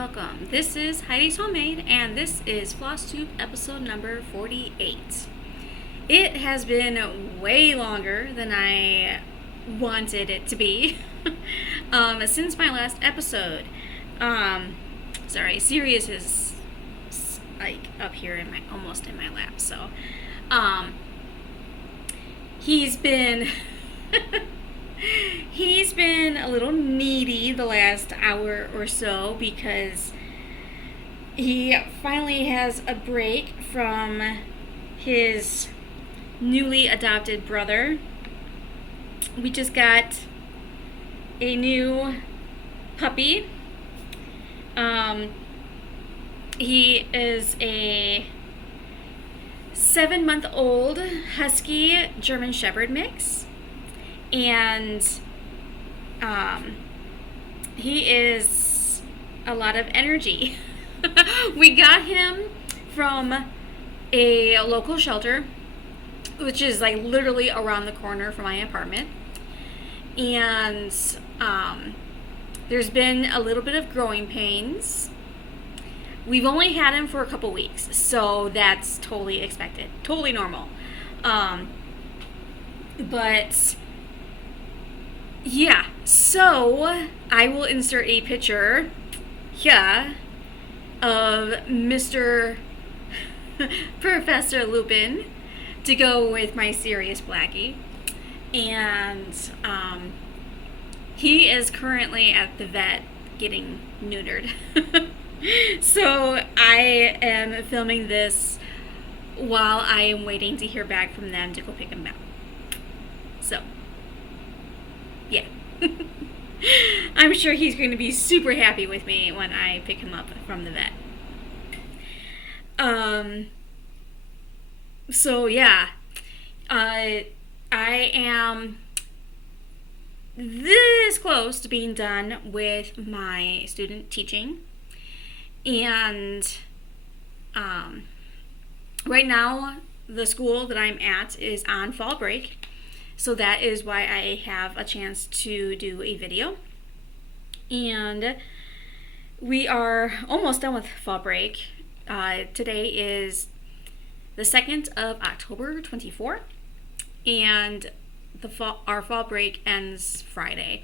welcome. This is Heidi's Homemade, and this is Flosstube episode number 48. It has been way longer than I wanted it to be since my last episode. Sirius is like up here almost in my lap, so he's been he's been a little needy the last hour or so because he finally has a break from his newly adopted brother. We just got a new puppy. He is a 7-month-old Husky German Shepherd mix. And he is a lot of energy. We got him from a local shelter, which is like literally around the corner from my apartment. And there's been a little bit of growing pains. We've only had him for a couple weeks, so that's totally expected, totally normal. But yeah, so I will insert a picture here of Mr. Professor Lupin to go with my Sirius Blackie. And he is currently at the vet getting neutered. So I am filming this while I am waiting to hear back from them to go pick him up. So yeah. I'm sure he's going to be super happy with me when I pick him up from the vet. So yeah, I am this close to being done with my student teaching, and right now the school that I'm at is on fall break. So that is why I have a chance to do a video. And we are almost done with fall break. Today is the 2nd of October 24. And our fall break ends Friday.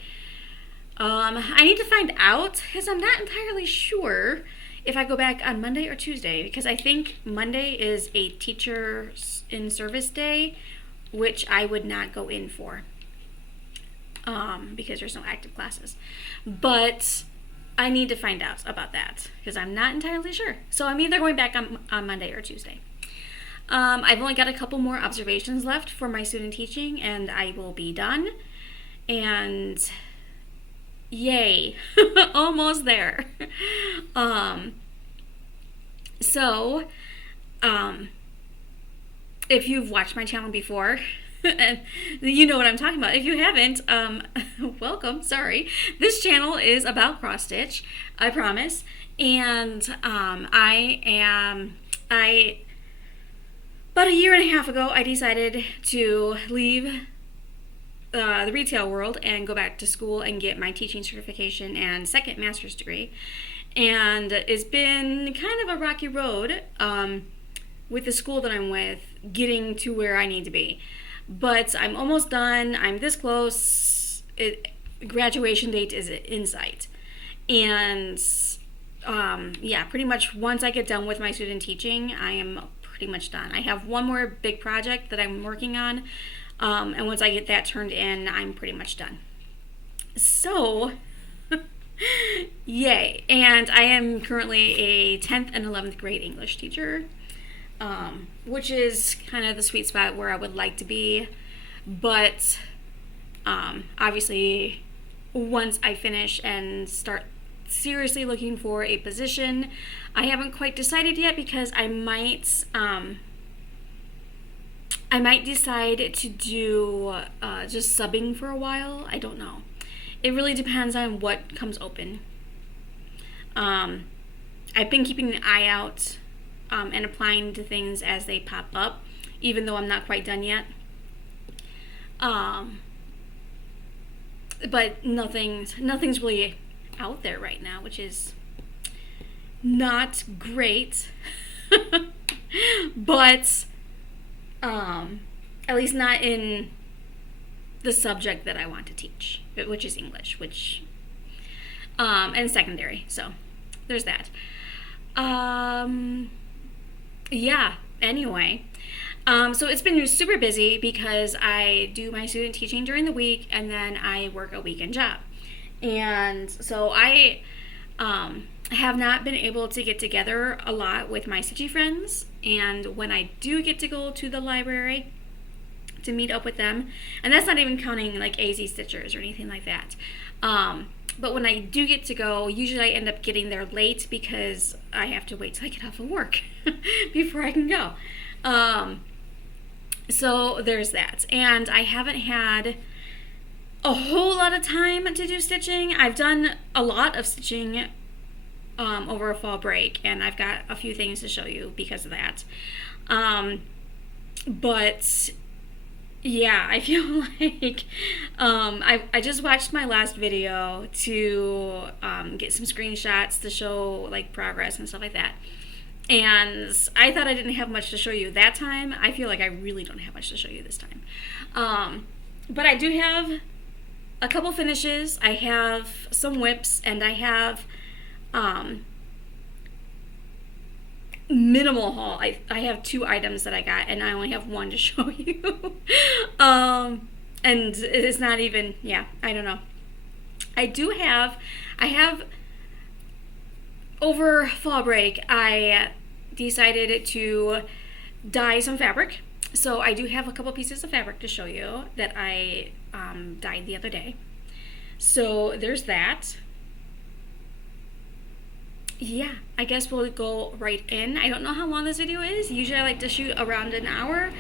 I need to find out because I'm not entirely sure if I go back on Monday or Tuesday, because I think Monday is a teacher in service day, which I would not go in for because there's no active classes. But I need to find out about that because I'm not entirely sure. So I'm either going back on Monday or Tuesday. I've only got a couple more observations left for my student teaching, and I will be done. And yay, almost there. If you've watched my channel before, you know what I'm talking about. If you haven't, welcome, sorry. This channel is about cross stitch, I promise. And about a year and a half ago, I decided to leave the retail world and go back to school and get my teaching certification and second master's degree. And it's been kind of a rocky road with the school that I'm with, getting to where I need to be. But I'm almost done. I'm this close. Graduation date is in sight. And yeah, pretty much once I get done with my student teaching, I am pretty much done. I have one more big project that I'm working on. And once I get that turned in, I'm pretty much done. So yay. And I am currently a 10th and 11th grade English teacher, which is kind of the sweet spot where I would like to be. But obviously, once I finish and start seriously looking for a position, I haven't quite decided yet because I might decide to do just subbing for a while. I don't know. It really depends on what comes open. I've been keeping an eye out and applying to things as they pop up, even though I'm not quite done yet. But nothing's really out there right now, which is not great, but at least not in the subject that I want to teach, which is English, and secondary. So there's that. Yeah, anyway. So it's been super busy because I do my student teaching during the week and then I work a weekend job. And so I have not been able to get together a lot with my stitchy friends. And when I do get to go to the library to meet up with them, and that's not even counting like AZ Stitchers or anything like that. But when I do get to go, usually I end up getting there late because I have to wait till I get off of work before I can go. So there's that. And I haven't had a whole lot of time to do stitching. I've done a lot of stitching over a fall break, and I've got a few things to show you because of that. But yeah, I feel like I just watched my last video to get some screenshots to show like progress and stuff like that. And I thought I didn't have much to show you that time. I feel like I really don't have much to show you this time. But I do have a couple finishes. I have some whips, and I have minimal haul. I have 2 items that I got, and I only have 1 to show you. And it's not even, yeah, I don't know. I have over fall break, I decided to dye some fabric. So I do have a couple pieces of fabric to show you that I dyed the other day. So there's that. Yeah, I guess we'll go right in. I don't know how long this video is. Usually I like to shoot around an hour,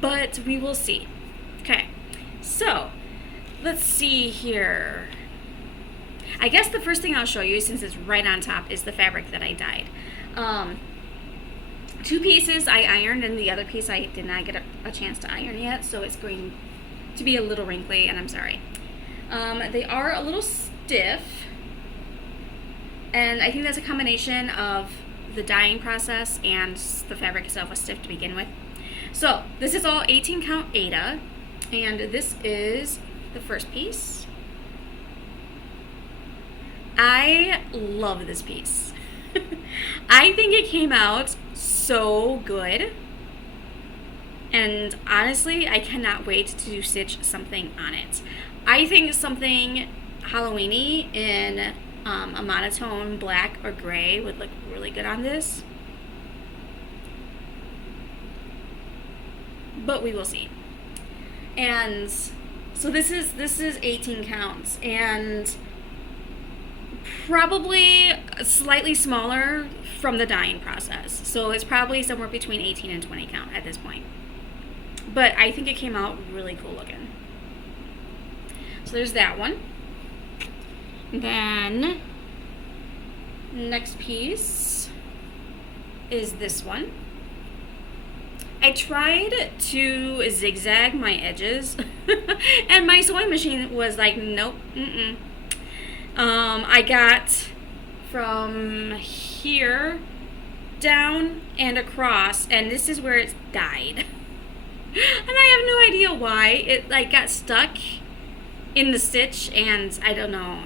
but we will see. Okay, so let's see here. I guess the first thing I'll show you, since it's right on top, is the fabric that I dyed. 2 pieces I ironed, and the other piece I did not get a chance to iron yet, so it's going to be a little wrinkly, and I'm sorry. They are a little stiff, and I think that's a combination of the dyeing process and the fabric itself was stiff to begin with. So this is all 18 count Aida, and this is the first piece. I love this piece. I think it came out so good, and honestly I cannot wait to stitch something on it. I think something Halloween-y in a monotone black or gray would look really good on this, but we will see. And so this is 18 counts, and probably slightly smaller from the dyeing process. So it's probably somewhere between 18 and 20 count at this point. But I think it came out really cool looking. So there's that one. Then next piece is this one. I tried to zigzag my edges and my sewing machine was like, nope, I got from here down and across, and this is where it's dyed. And I have no idea why. It like got stuck in the stitch, and I don't know.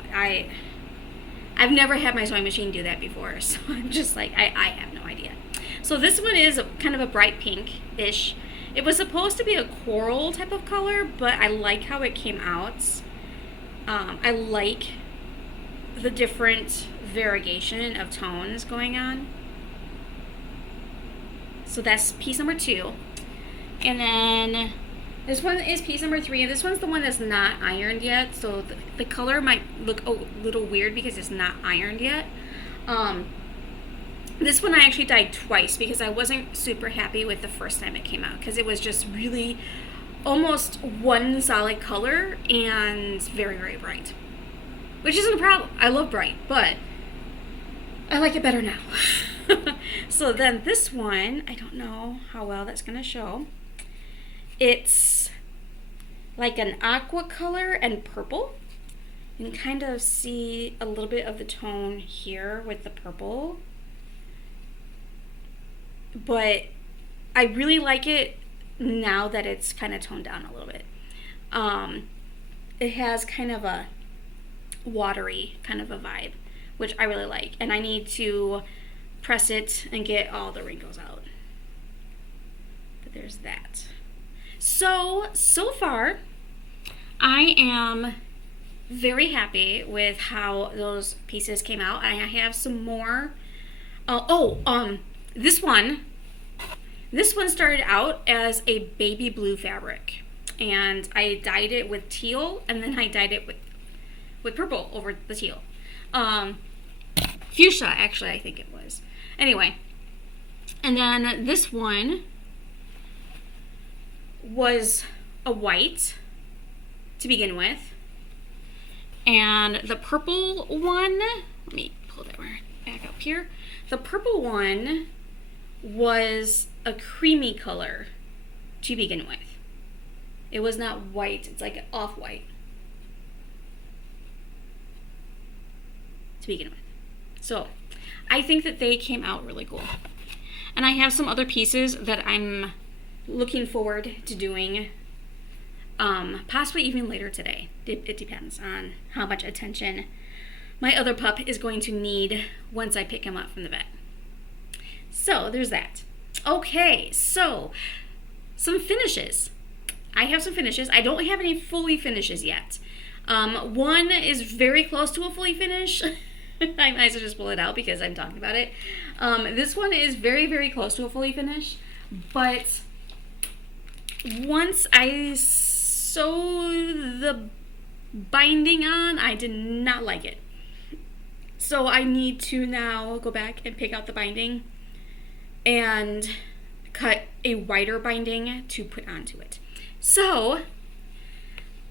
I've never had my sewing machine do that before, so I'm just like, I have no idea. So this one is kind of a bright pink-ish. It was supposed to be a coral type of color, but I like how it came out. I like the different variegation of tones going on. So that's piece number 2. And then this one is piece number 3, and this one's the one that's not ironed yet, so the color might look a little weird because it's not ironed yet. This one I actually dyed twice because I wasn't super happy with the first time it came out, because it was just really almost one solid color and very, very bright. Which isn't a problem. I love bright, but I like it better now. So then this one, I don't know how well that's going to show. It's like an aqua color and purple. You can kind of see a little bit of the tone here with the purple. but I really like it now that it's kind of toned down a little bit. It has kind of a watery kind of a vibe, which I really like. And I need to press it and get all the wrinkles out. But there's that. So far, I am very happy with how those pieces came out. I have some more. This one started out as a baby blue fabric, and I dyed it with teal, and then I dyed it with purple over the teal. Fuchsia, actually, I think it was. Anyway, and then this one was a white to begin with, and the purple one, let me pull that back up here. The purple one was a creamy color to begin with. It was not white, it's like off-white to begin with. So I think that they came out really cool. And I have some other pieces that I'm looking forward to doing, possibly even later today. It depends on how much attention my other pup is going to need once I pick him up from the vet. So there's that. Okay, so some finishes. I have some finishes. I don't have any fully finishes yet. One is very close to a fully finish. I might as well just pull it out because I'm talking about it. This one is very, very close to a fully finish, but once I sewed the binding on, I did not like it. So I need to now go back and pick out the binding and cut a wider binding to put onto it. So,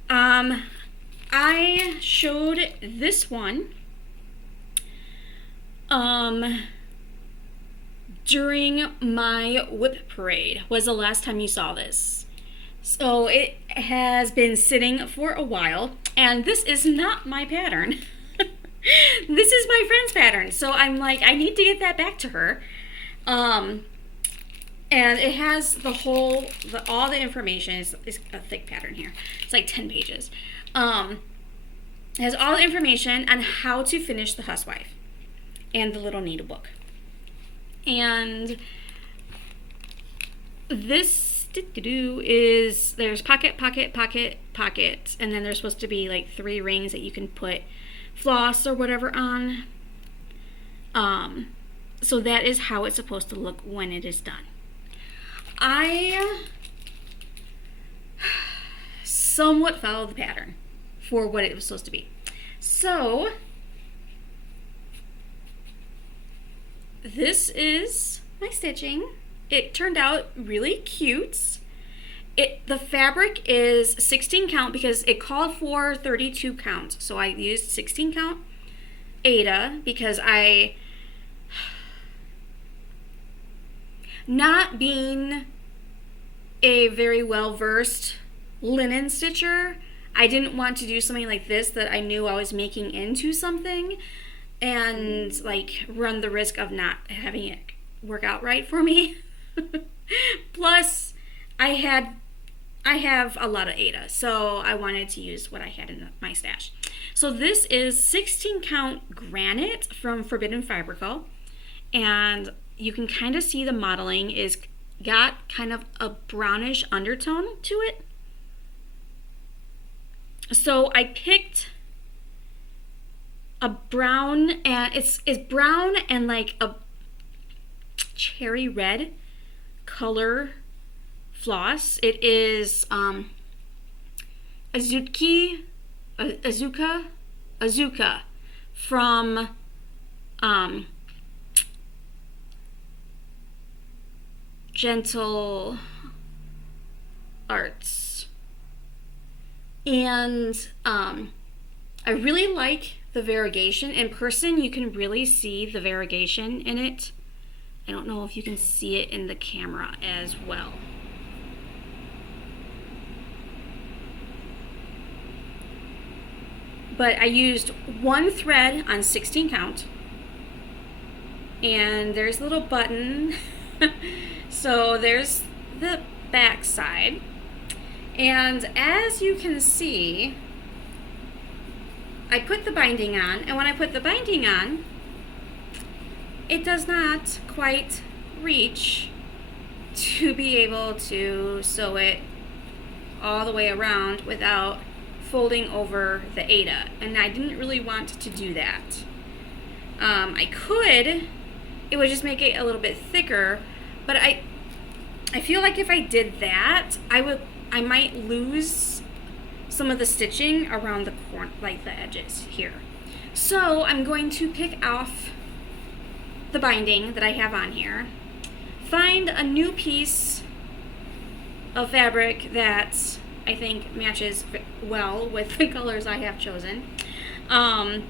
I showed this one during my whip parade, was the last time you saw this. So it has been sitting for a while, and this is not my pattern. This is my friend's pattern, so I'm like, I need to get that back to her. And it has all the information. It's a thick pattern here. It's like 10 pages. It has all the information on how to finish the Huswif and the little needle book. And this is, there's pocket, pocket, pocket, pocket, and then there's supposed to be like 3 rings that you can put floss or whatever on. So that is how it's supposed to look when it is done. I somewhat followed the pattern for what it was supposed to be. So this is my stitching. It turned out really cute. The fabric is 16 count because it called for 32 count. So I used 16 count Aida because not being a very well-versed linen stitcher, I didn't want to do something like this that I knew I was making into something and like run the risk of not having it work out right for me. Plus, I have a lot of Aida, so I wanted to use what I had in my stash. So this is 16 count granite from Forbidden Fiber Co. And you can kind of see the modeling is got kind of a brownish undertone to it. So I picked a brown, and it's brown and like a cherry red color floss. It is Azuka from Gentle Arts. And I really like the variegation. In person, you can really see the variegation in it. I don't know if you can see it in the camera as well. But I used one thread on 16 count. And there's a little button So there's the back side. And as you can see, I put the binding on, and when I put the binding on, it does not quite reach to be able to sew it all the way around without folding over the Ada, and I didn't really want to do that. I could, it would just make it a little bit thicker, but I feel like if I did that, I might lose some of the stitching around the corner, like the edges here. So I'm going to pick off the binding that I have on here, find a new piece of fabric that I think matches well with the colors I have chosen, and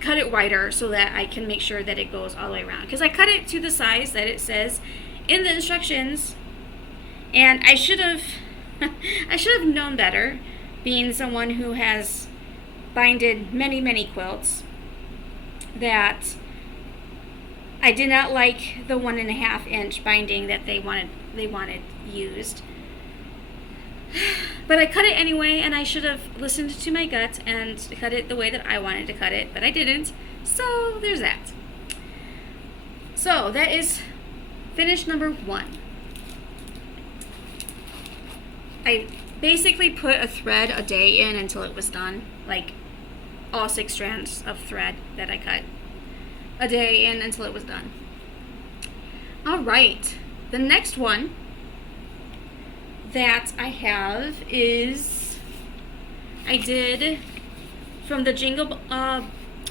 cut it wider so that I can make sure that it goes all the way around, because I cut it to the size that it says in the instructions, and I should have known better, being someone who has binded many quilts, that I did not like the 1.5 inch binding that they wanted used. But I cut it anyway, and I should have listened to my gut and cut it the way that I wanted to cut it, but I didn't. So there's that. So that is finish number 1. I basically put a thread a day in until it was done, like all 6 strands of thread that I cut a day in until it was done. All right, the next one that I have is, I did from the Jingle Ball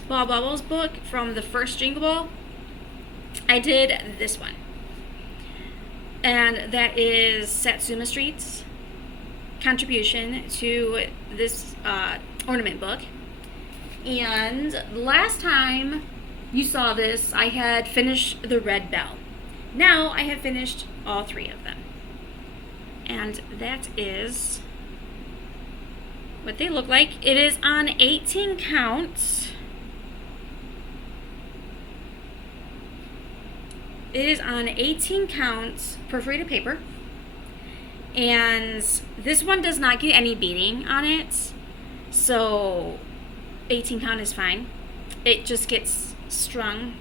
Bubbles book, from the first Jingle Ball, I did this one, and that is Satsuma Street's contribution to this ornament book. And last time you saw this, I had finished the red bell. Now I have finished all 3 of them. And that is what they look like. It is on 18 counts. It is on 18 counts perforated paper. And this one does not get any beading on it, so 18 count is fine. It just gets strung.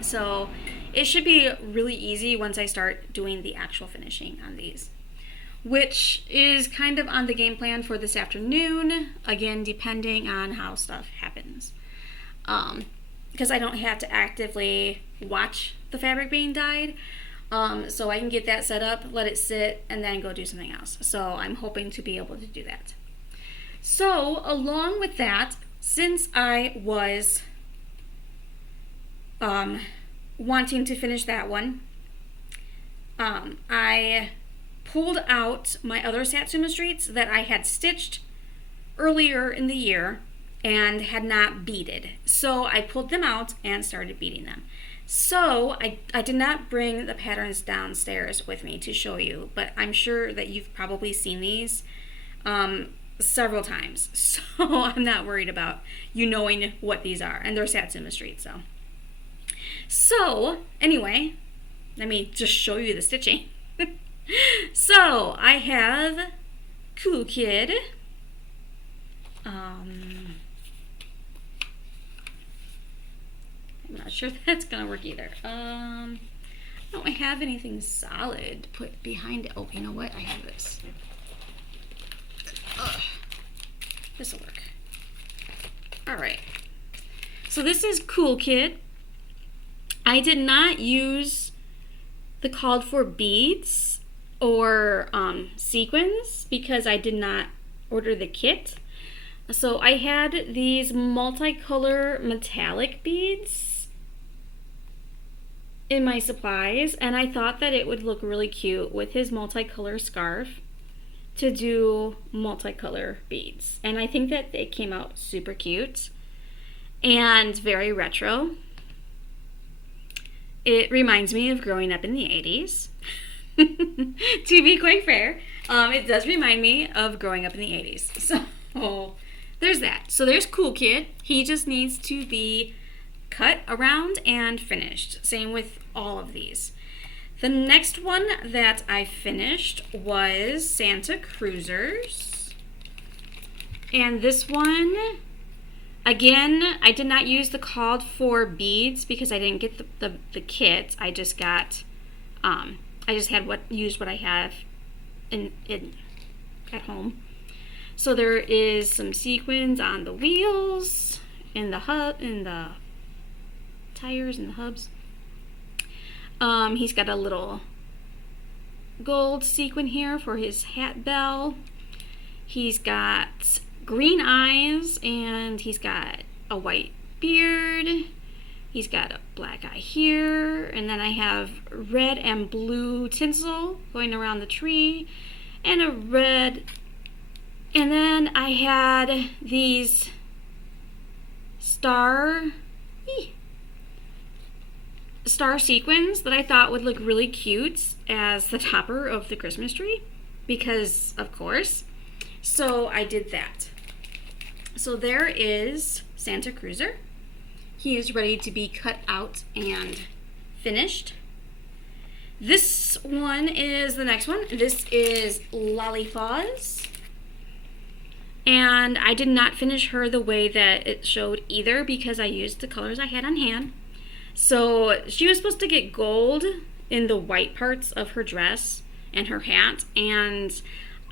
So it should be really easy once I start doing the actual finishing on these, which is kind of on the game plan for this afternoon, again, depending on how stuff happens. Because I don't have to actively watch the fabric being dyed. So I can get that set up, let it sit, and then go do something else. So I'm hoping to be able to do that. So along with that, since I was wanting to finish that one, I pulled out my other Satsuma Streets that I had stitched earlier in the year and had not beaded. So I pulled them out and started beading them. So I did not bring the patterns downstairs with me to show you, but I'm sure that you've probably seen these several times. So I'm not worried about you knowing what these are. And they're Satsuma Street, So anyway, let me just show you the stitching. So I have Cool Kid. I'm not sure that's gonna work either. I don't have anything solid to put behind it. Oh, you know what? I have this. This will work. All right. So this is Cool Kid. I did not use the called for beads or sequins because I did not order the kit. So I had these multicolor metallic beads in my supplies, and I thought that it would look really cute with his multicolor scarf to do multicolor beads. And I think that it came out super cute and very retro. It reminds me of growing up in the 80s. To be quite fair, it does remind me of growing up in the 80s. So there's that. So there's Cool Kid. He just needs to be cut around and finished. Same with all of these. The next one that I finished was Santa Cruzer's. And this one, again, I did not use the called for beads because I didn't get the kit. I just got, I just had used what I have at home. So there is some sequins on the wheels, in the tires and the hubs. He's got a little gold sequin here for his hat bell. He's got green eyes, and he's got a white beard. He's got a black eye here, and then I have red and blue tinsel going around the tree, and a red, and then I had these star sequins that I thought would look really cute as the topper of the Christmas tree, because of course. So I did that. So there is Santa Cruzer. He is ready to be cut out and finished. This one is the next one. This is Lollypaws. And I did not finish her the way that it showed either because I used the colors I had on hand. So she was supposed to get gold in the white parts of her dress and her hat, and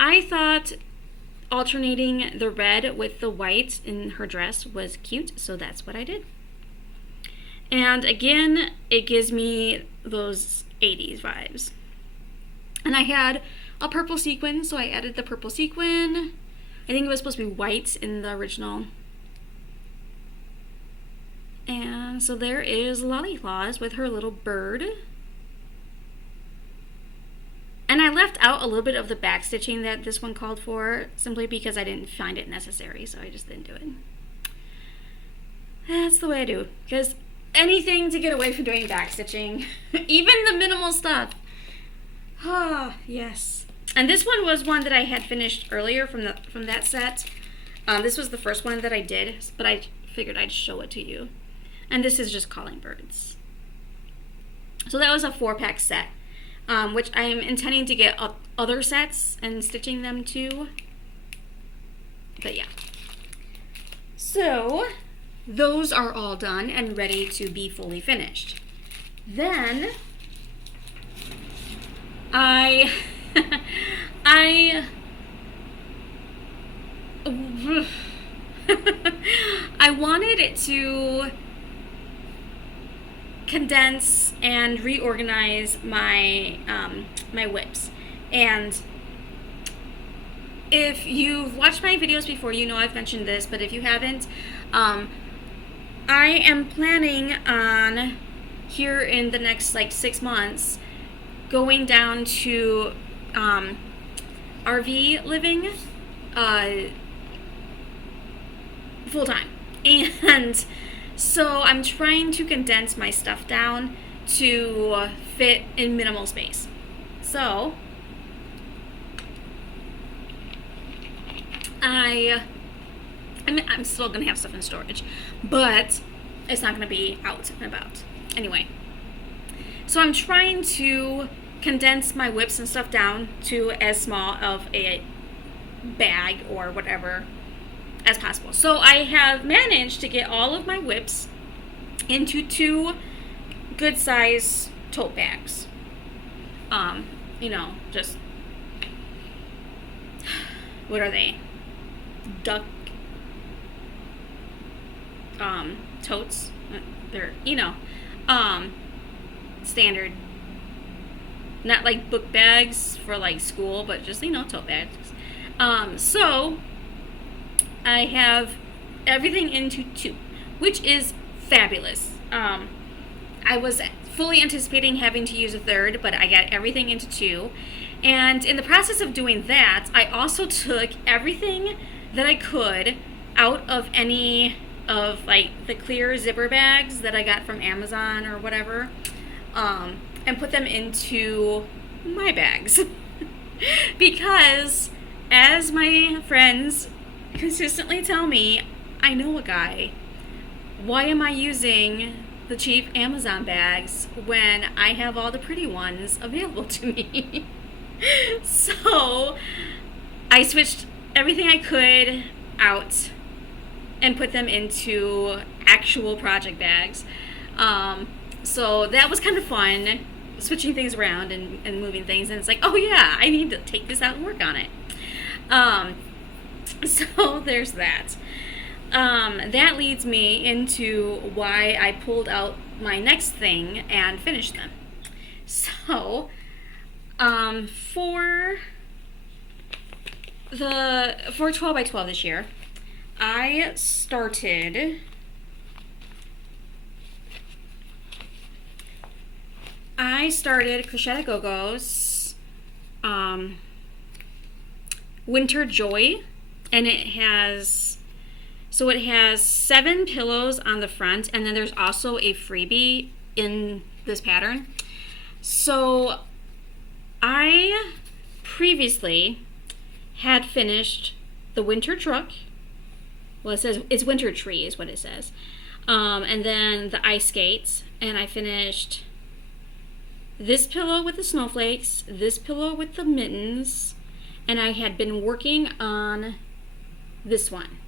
I thought alternating the red with the white in her dress was cute, so that's what I did. And again, it gives me those 80s vibes. And I had a purple sequin, so I added the purple sequin. I think it was supposed to be white in the original. And so there is Lollypaws with her little bird. And I left out a little bit of the back stitching that this one called for, simply because I didn't find it necessary, so I just didn't do it. That's the way I do, because anything to get away from doing back stitching, even the minimal stuff. Ah, yes. And this one was one that I had finished earlier from that set. This was the first one that I did, but I figured I'd show it to you. And this is just calling birds. So that was a 4-pack set, which I am intending to get other sets and stitching them too. But yeah. So those are all done and ready to be fully finished. Then I wanted it to condense and reorganize my my whips. And if you've watched my videos before, you know I've mentioned this, but if you haven't, I am planning on, here in the next like 6 months, going down to RV living full time. And so I'm trying to condense my stuff down to fit in minimal space. So I'm still gonna have stuff in storage, but it's not gonna be out and about. Anyway, so I'm trying to condense my whips and stuff down to as small of a bag or whatever as possible. So I have managed to get all of my whips into 2 good size tote bags. You know, just, what are they? Duck totes. They're, you know, standard, not like book bags for like school, but just, you know, tote bags. So I have everything into 2, which is fabulous. I was fully anticipating having to use a 3rd, but I got everything into 2. And in the process of doing that, I also took everything that I could out of any of like the clear zipper bags that I got from Amazon or whatever, and put them into my bags. Because as my friends consistently tell me, I know a guy. Why am I using the cheap Amazon bags when I have all the pretty ones available to me. So I switched everything I could out and put them into actual project bags. So that was kind of fun, switching things around and moving things. And it's like, oh yeah, I need to take this out and work on it. So there's that. That leads me into why I pulled out my next thing and finished them. So, for 12 by 12 this year, I started Crochet Go-Go's Winter Joy, and it has 7 pillows on the front, and then there's also a freebie in this pattern. So I previously had finished the winter truck. Well, it says it's winter tree is what it says. And then the ice skates, and I finished this pillow with the snowflakes, this pillow with the mittens, and I had been working on this one.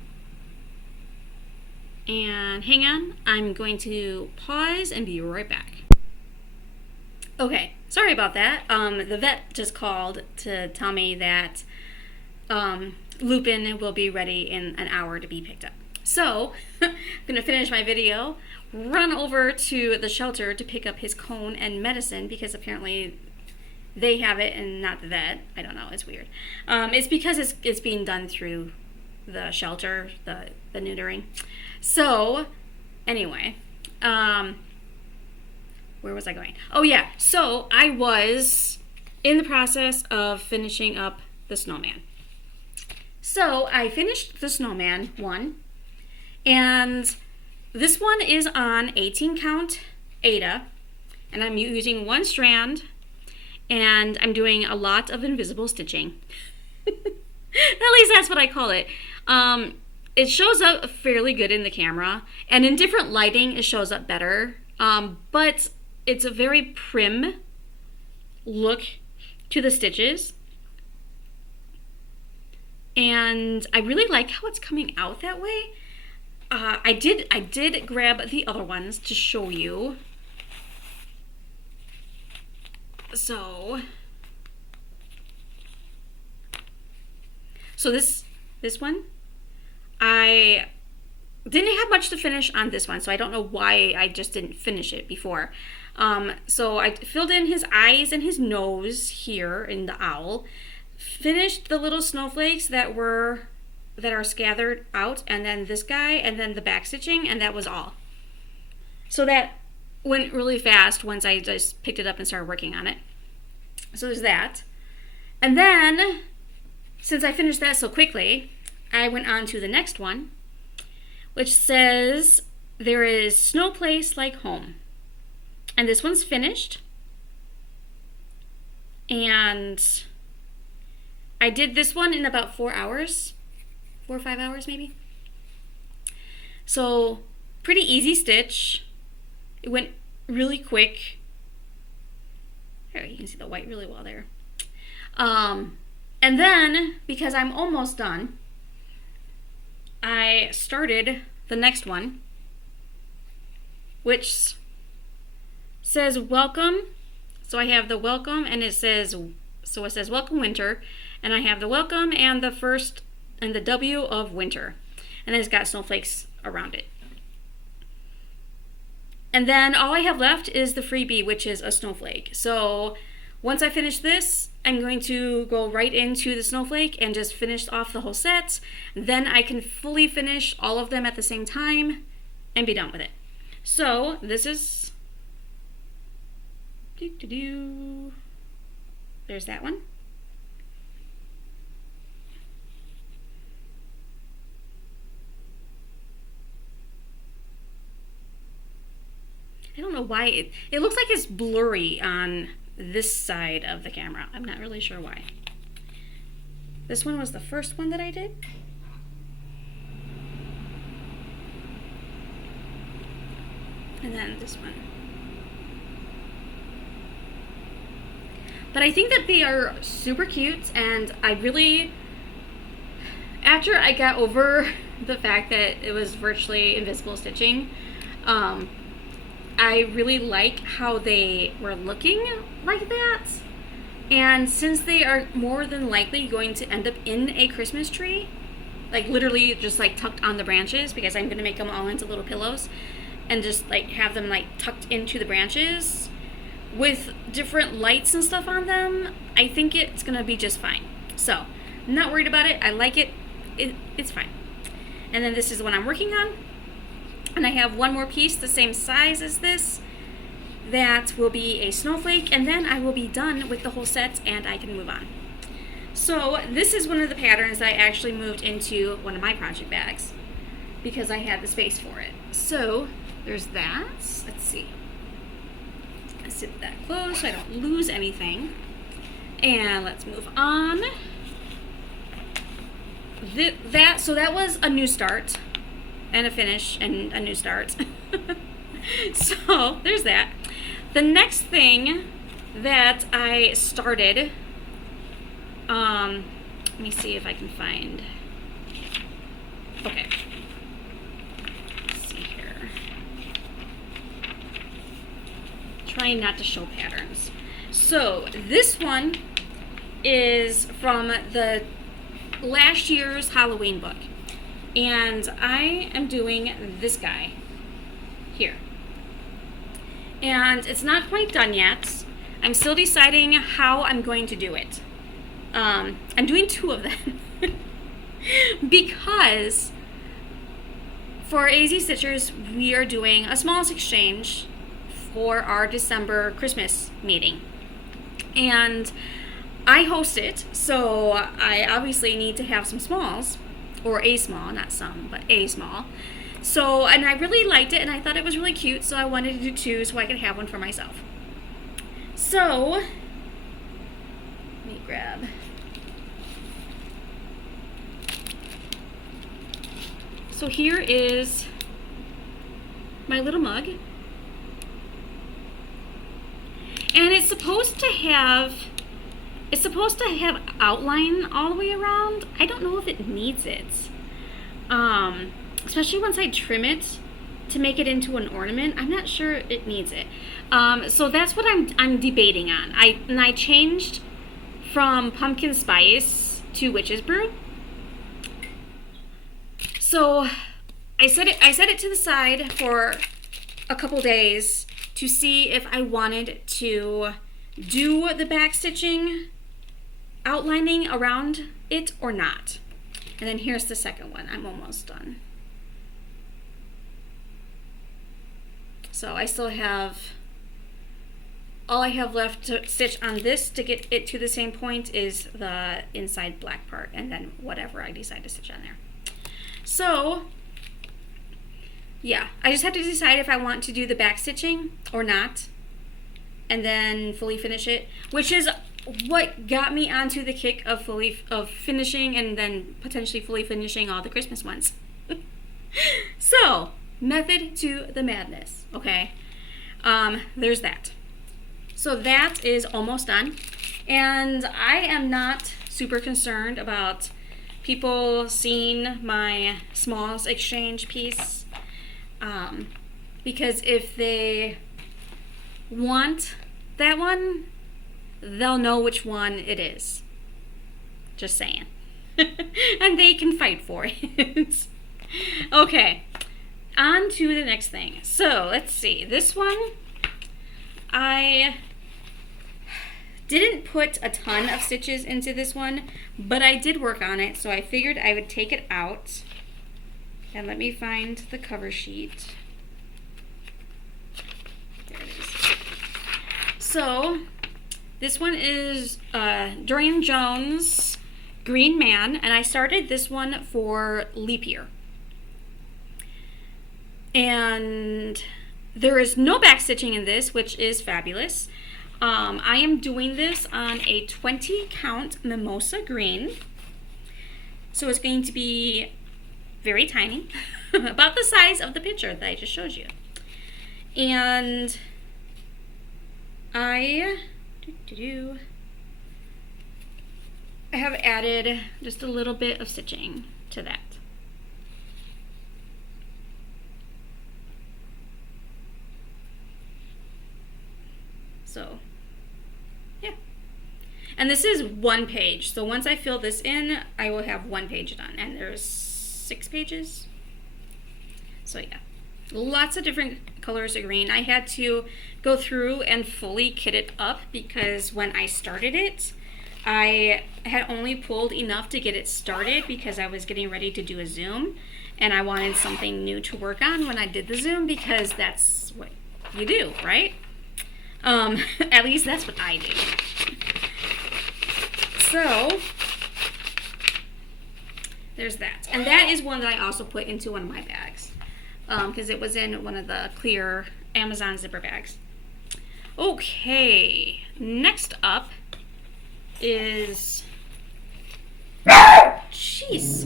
And hang on, I'm going to pause and be right back. Okay, sorry about that. The vet just called to tell me that Lupin will be ready in an hour to be picked up. So, I'm going to finish my video, run over to the shelter to pick up his cone and medicine, because apparently they have it and not the vet. I don't know, it's weird. It's because it's being done through the shelter, the neutering. So, anyway, where was I going? Oh yeah, so I was in the process of finishing up the snowman. So I finished the snowman one, and this one is on 18 count Aida, and I'm using one strand, and I'm doing a lot of invisible stitching. At least that's what I call it. It shows up fairly good in the camera, and in different lighting it shows up better, but it's a very prim look to the stitches, and I really like how it's coming out that way. I did grab the other ones to show you. So this one, I didn't have much to finish on this one, so I don't know why I just didn't finish it before. So I filled in his eyes and his nose here in the owl, finished the little snowflakes that are scattered out, and then this guy, and then the back stitching, and that was all. So that went really fast once I just picked it up and started working on it. So there's that. And then, since I finished that so quickly, I went on to the next one, which says, there is no place like home. And this one's finished. And I did this one in about 4 hours. 4 or 5 hours maybe. So, pretty easy stitch. It went really quick. There, you can see the white really well there. And then, because I'm almost done, I started the next one, which says welcome. So I have the welcome, and it says welcome winter, and I have the welcome and the first and the W of winter, and then it's got snowflakes around it. And then all I have left is the freebie, which is a snowflake. So once I finish this, I'm going to go right into the snowflake and just finish off the whole set. Then I can fully finish all of them at the same time and be done with it. So this is, there's that one. I don't know why it looks like it's blurry on this side of the camera. I'm not really sure why. This one was the first one that I did. And then this one. But I think that they are super cute, and I really, after I got over the fact that it was virtually invisible stitching, I really like how they were looking like that. And since they are more than likely going to end up in a Christmas tree, like literally just like tucked on the branches, because I'm going to make them all into little pillows and just like have them like tucked into the branches with different lights and stuff on them, I think it's going to be just fine. So I'm not worried about it. I like it. It's fine. And then this is the one I'm working on. And I have one more piece the same size as this. That will be a snowflake, and then I will be done with the whole set and I can move on. So this is one of the patterns that I actually moved into one of my project bags because I had the space for it. So there's that. Let's see. Let's sit that close so I don't lose anything. And let's move on. So that was a new start and a finish and a new start. So there's that. The next thing that I started, let me see if I can find, okay, let's see here, trying not to show patterns. So this one is from the last year's Halloween book, and I am doing this guy here. And it's not quite done yet. I'm still deciding how I'm going to do it. I'm doing 2 of them because for AZ Stitchers, we are doing a smalls exchange for our December Christmas meeting. And I host it, so I obviously need to have some smalls, or a small, not some, but a small. So, and I really liked it, and I thought it was really cute, so I wanted to do 2 so I could have one for myself. So, let me grab. So here is my little mug. And it's supposed to have outline all the way around. I don't know if it needs it. Especially once I trim it to make it into an ornament, I'm not sure it needs it. So that's what I'm debating on. I changed from pumpkin spice to witch's brew. So I set it to the side for a couple days to see if I wanted to do the back stitching outlining around it or not. And then here's the second one. I'm almost done. So I still have, all I have left to stitch on this to get it to the same point is the inside black part, and then whatever I decide to stitch on there. So yeah, I just have to decide if I want to do the back stitching or not, and then fully finish it, which is what got me onto the kick of finishing and then potentially fully finishing all the Christmas ones. So method to the madness. Okay, there's that. So that is almost done, and I am not super concerned about people seeing my smalls exchange piece, because if they want that one, they'll know which one it is. Just saying. And they can fight for it. Okay, on to the next thing. So let's see, this one, I didn't put a ton of stitches into this one, but I did work on it, so I figured I would take it out. And let me find the cover sheet. There it is. So this one is Dureane Jones' Green Man, and I started this one for leap year. And there is no back stitching in this, which is fabulous. I am doing this on a 20 count mimosa green. So it's going to be very tiny, about the size of the picture that I just showed you. And I have added just a little bit of stitching to that. So, yeah. And this is one page. So once I fill this in, I will have one page done. And there's 6 pages. So yeah, lots of different colors of green. I had to go through and fully kit it up because when I started it, I had only pulled enough to get it started because I was getting ready to do a Zoom. And I wanted something new to work on when I did the Zoom because that's what you do, right? At least that's what I do. So, there's that. And that is one that I also put into one of my bags. Because it was in one of the clear Amazon zipper bags. Okay, next up is... Jeez,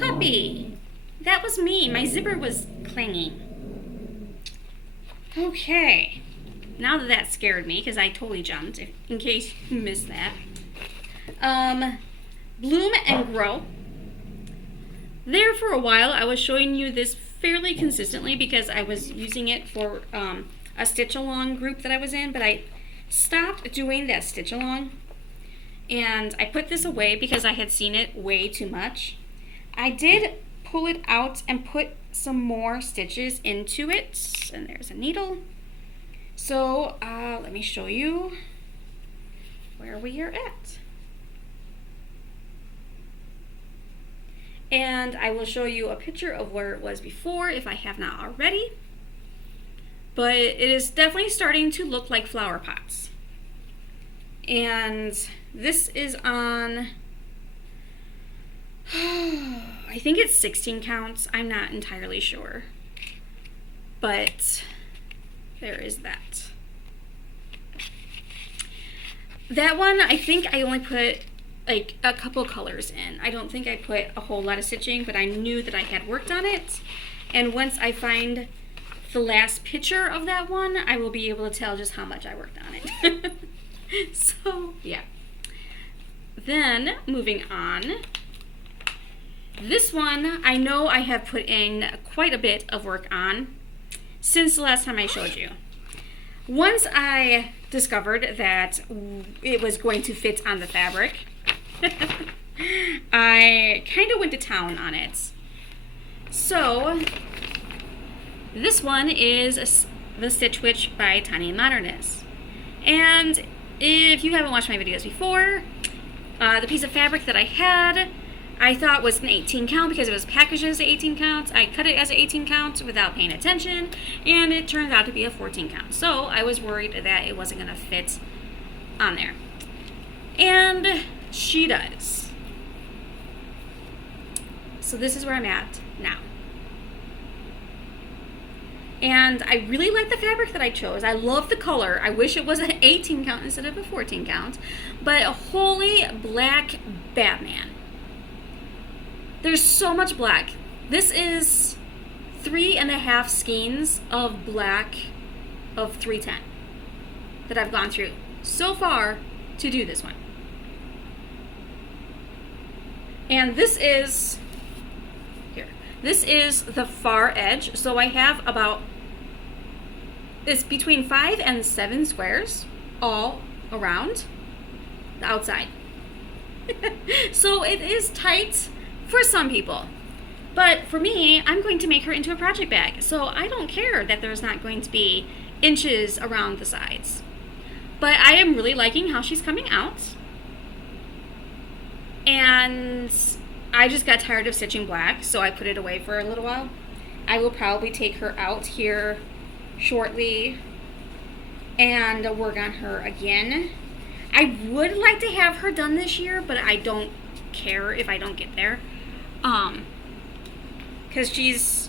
puppy. That was me. My zipper was clanging. Okay. Now that scared me, because I totally jumped, in case you missed that. Bloom and Grow. There for a while, I was showing you this fairly consistently because I was using it for a stitch-along group that I was in, but I stopped doing that stitch-along, and I put this away because I had seen it way too much. I did pull it out and put some more stitches into it, and there's a needle. So let me show you where we are at. And I will show you a picture of where it was before if I have not already. But it is definitely starting to look like flower pots. And this is on, I think it's 16 counts. I'm not entirely sure. But there is that. That one, I think I only put like a couple colors in. I don't think I put a whole lot of stitching, but I knew that I had worked on it. And once I find the last picture of that one, I will be able to tell just how much I worked on it. So, yeah. Then, moving on. This one, I know I have put in quite a bit of work on since the last time I showed you. Once I discovered that it was going to fit on the fabric, I kind of went to town on it. So, this one is the Stitch Witch by Tiny Modernist. And if you haven't watched my videos before, the piece of fabric that I had, I thought was an 18 count because it was packaged as an 18 count. I cut it as an 18 count without paying attention, and it turned out to be a 14 count. So I was worried that it wasn't going to fit on there. And she does. So this is where I'm at now. And I really like the fabric that I chose. I love the color. I wish it was an 18 count instead of a 14 count. But a holy black Batman. There's so much black. This is 3.5 skeins of black of 310 that I've gone through so far to do this one. And this is, here, this is the far edge. So I have about, it's between 5 and 7 squares all around the outside. So it is tight for some people, but for me, I'm going to make her into a project bag, so I don't care that there's not going to be inches around the sides. But I am really liking how she's coming out, and I just got tired of stitching black, so I put it away for a little while. I will probably take her out here shortly and work on her again. I would like to have her done this year, but I don't care if I don't get there. Because she's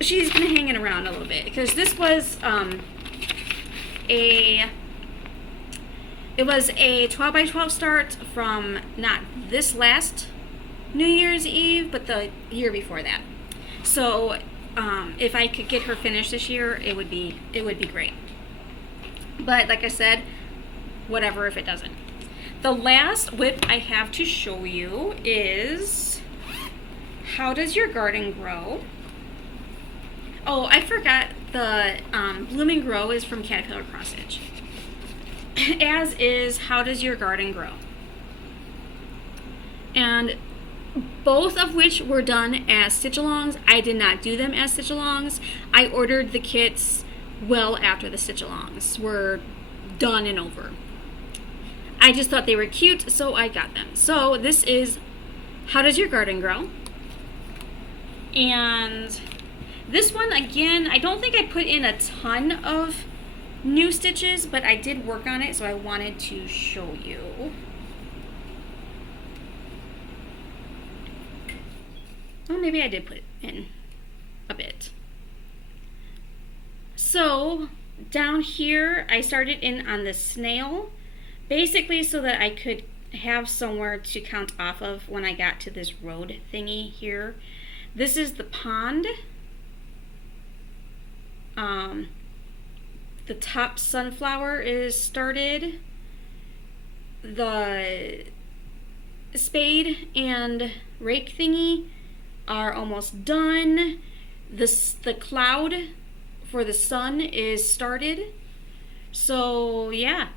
been hanging around a little bit. Because this was it was a 12 by 12 start from not this last New Year's Eve, but the year before that. So if I could get her finished this year, it would be great. But like I said, whatever if it doesn't. The last WIP I have to show you is How Does Your Garden Grow? Oh, I forgot the Bloom and Grow is from Caterpillar Cross Stitch. As is How Does Your Garden Grow? And both of which were done as stitch-alongs. I did not do them as stitch-alongs. I ordered the kits well after the stitch-alongs were done and over. I just thought they were cute, so I got them. So this is How Does Your Garden Grow? And this one, again, I don't think I put in a ton of new stitches, but I did work on it, so I wanted to show you. Well, maybe I did put in a bit. So down here, I started in on the snail, basically so that I could have somewhere to count off of when I got to this road thingy here. This is the pond. The top sunflower is started. The spade and rake thingy are almost done. The cloud for the sun is started. So yeah,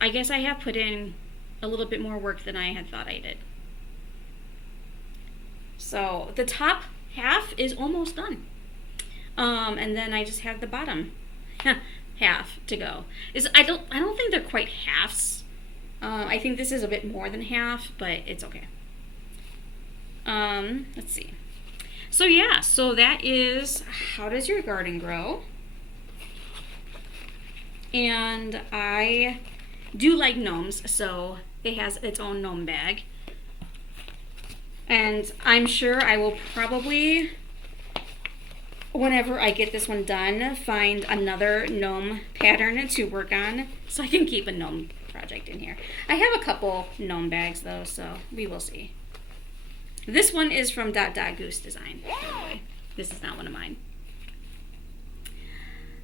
I guess I have put in a little bit more work than I had thought I did. So the top half is almost done. And then I just have the bottom half to go. I don't think they're quite halves. I think this is a bit more than half, but it's okay. Let's see. So yeah, so that is How Does Your Garden Grow? And I do like gnomes, so it has its own gnome bag. And I'm sure I will probably, whenever I get this one done, find another gnome pattern to work on so I can keep a gnome project in here. I have a couple gnome bags though, so we will see. This one is from Goose Design, by the way. This is not one of mine.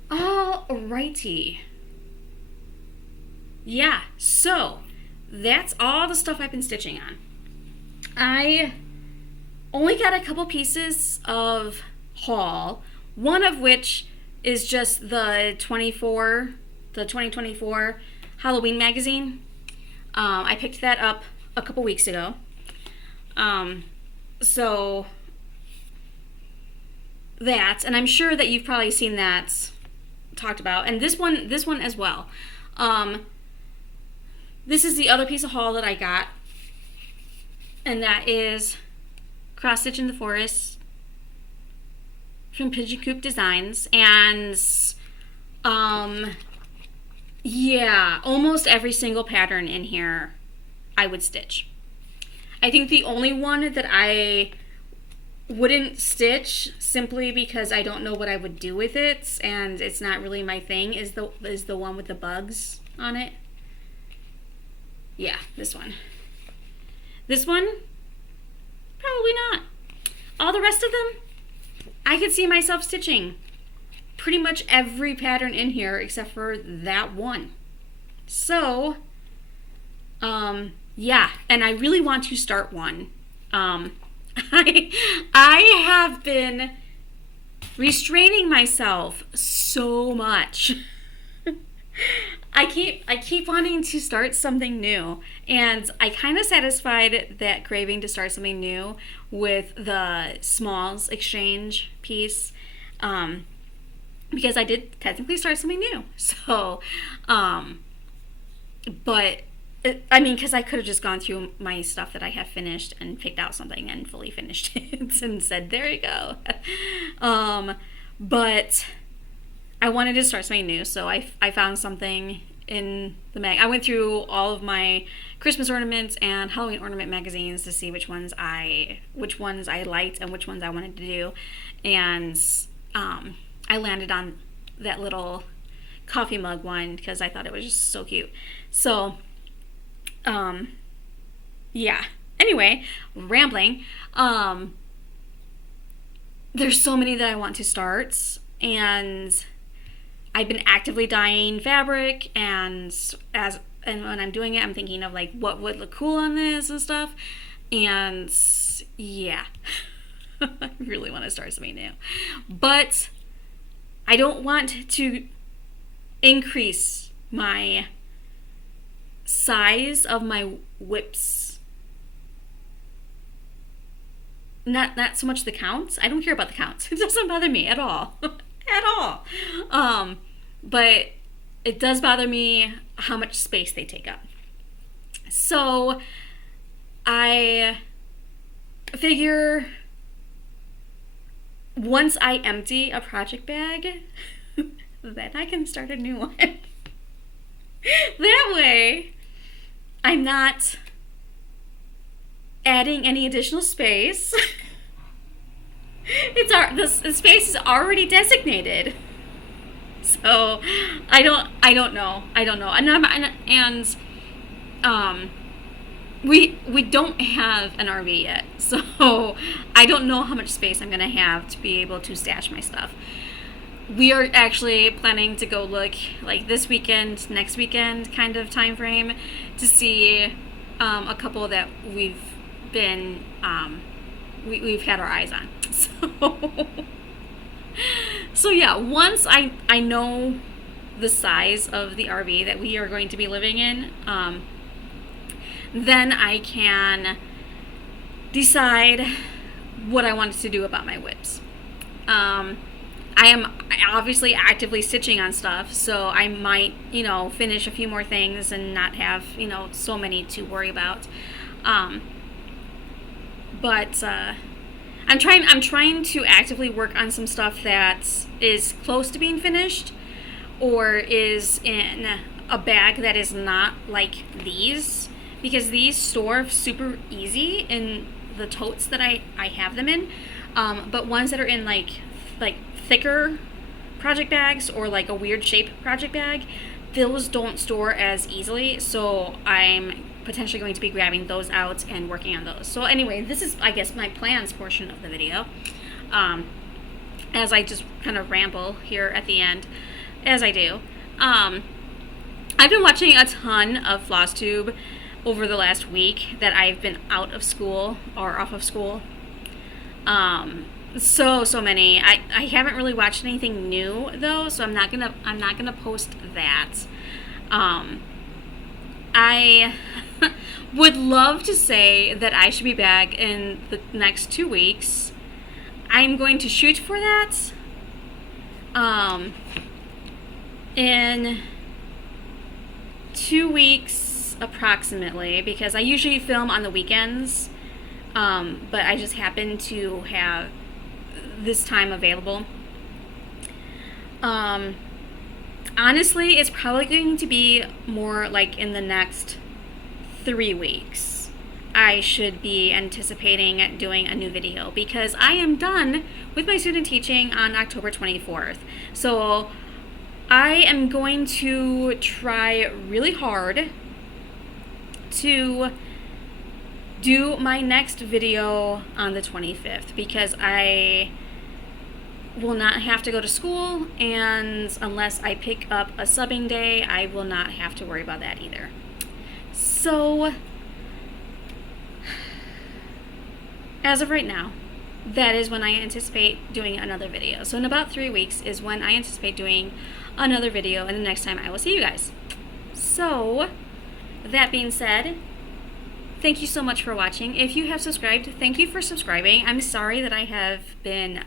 Alrighty. Yeah, so that's all the stuff I've been stitching on. I only got a couple pieces of haul, one of which is just the 2024 Halloween magazine. I picked that up a couple weeks ago. So that, and I'm sure that you've probably seen that talked about, and this one as well. This is the other piece of haul that I got, and that is Cross Stitch in the Forest from Pigeon Coop Designs. And yeah, almost every single pattern in here I would stitch. I think the only one that I wouldn't stitch, simply because I don't know what I would do with it and it's not really my thing, is the one with the bugs on it. Yeah, this one. This one, probably not. All the rest of them, I could see myself stitching pretty much every pattern in here except for that one. So, yeah, and I really want to start one. I have been restraining myself so much. I keep wanting to start something new, and I kind of satisfied that craving to start something new with the Smalls exchange piece, because I did technically start something new. So, but I mean, because I could have just gone through my stuff that I have finished and picked out something and fully finished it and said, there you go. But I wanted to start something new, so I found something in the mag. I went through all of my Christmas ornaments and Halloween ornament magazines to see which ones I liked and which ones I wanted to do, and I landed on that little coffee mug one because I thought it was just so cute. So, yeah. Anyway, rambling. there's so many that I want to start, and I've been actively dyeing fabric, and when I'm doing it, I'm thinking of like what would look cool on this and stuff. And yeah, I really want to start something new, but I don't want to increase my size of my whips. Not so much the counts. I don't care about the counts. It doesn't bother me at all. At all. But it does bother me how much space they take up. So I figure once I empty a project bag, then I can start a new one. That way, I'm not adding any additional space. The space is already designated. So I don't know. We don't have an RV yet, so I don't know how much space I'm gonna have to be able to stash my stuff. We are actually planning to go look like this weekend, next weekend kind of time frame to see a couple that we've been we've had our eyes on. So yeah, once I know the size of the RV that we are going to be living in, then I can decide what I wanted to do about my whips. I am obviously actively stitching on stuff, so I might, finish a few more things and not have, so many to worry about. But I'm trying to actively work on some stuff that is close to being finished, or is in a bag that is not like these, because these store super easy in the totes that I have them in. But ones that are in like thicker project bags, or like a weird shape project bag, those don't store as easily, so I'm potentially going to be grabbing those out and working on those. So anyway, this is, I guess, my plans portion of the video, as I just kind of ramble here at the end, as I do. I've been watching a ton of Flosstube over the last week that I've been out of school, or off of school. So many. I haven't really watched anything new though, so I'm not gonna post that. I would love to say that I should be back in the next 2 weeks. I'm going to shoot for that in 2 weeks approximately, because I usually film on the weekends, but I just happen to have this time available. Honestly, it's probably going to be more like in the next 3 weeks. I should be anticipating doing a new video, because I am done with my student teaching on October 24th. So I am going to try really hard to do my next video on the 25th, because I will not have to go to school, and unless I pick up a subbing day, I will not have to worry about that either. So as of right now, that is when I anticipate doing another video. So in about 3 weeks is when I anticipate doing another video, and the next time I will see you guys. So that being said, thank you so much for watching. If you have subscribed, thank you for subscribing. I'm sorry that I have been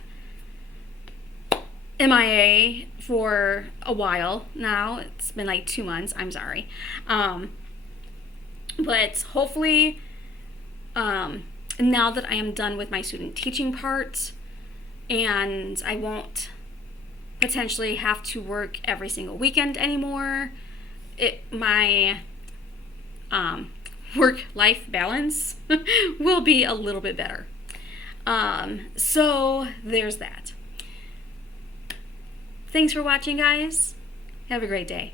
MIA for a while now. It's been like 2 months. I'm sorry. But hopefully, now that I am done with my student teaching part, and I won't potentially have to work every single weekend anymore, my work-life balance will be a little bit better. So there's that. Thanks for watching, guys. Have a great day.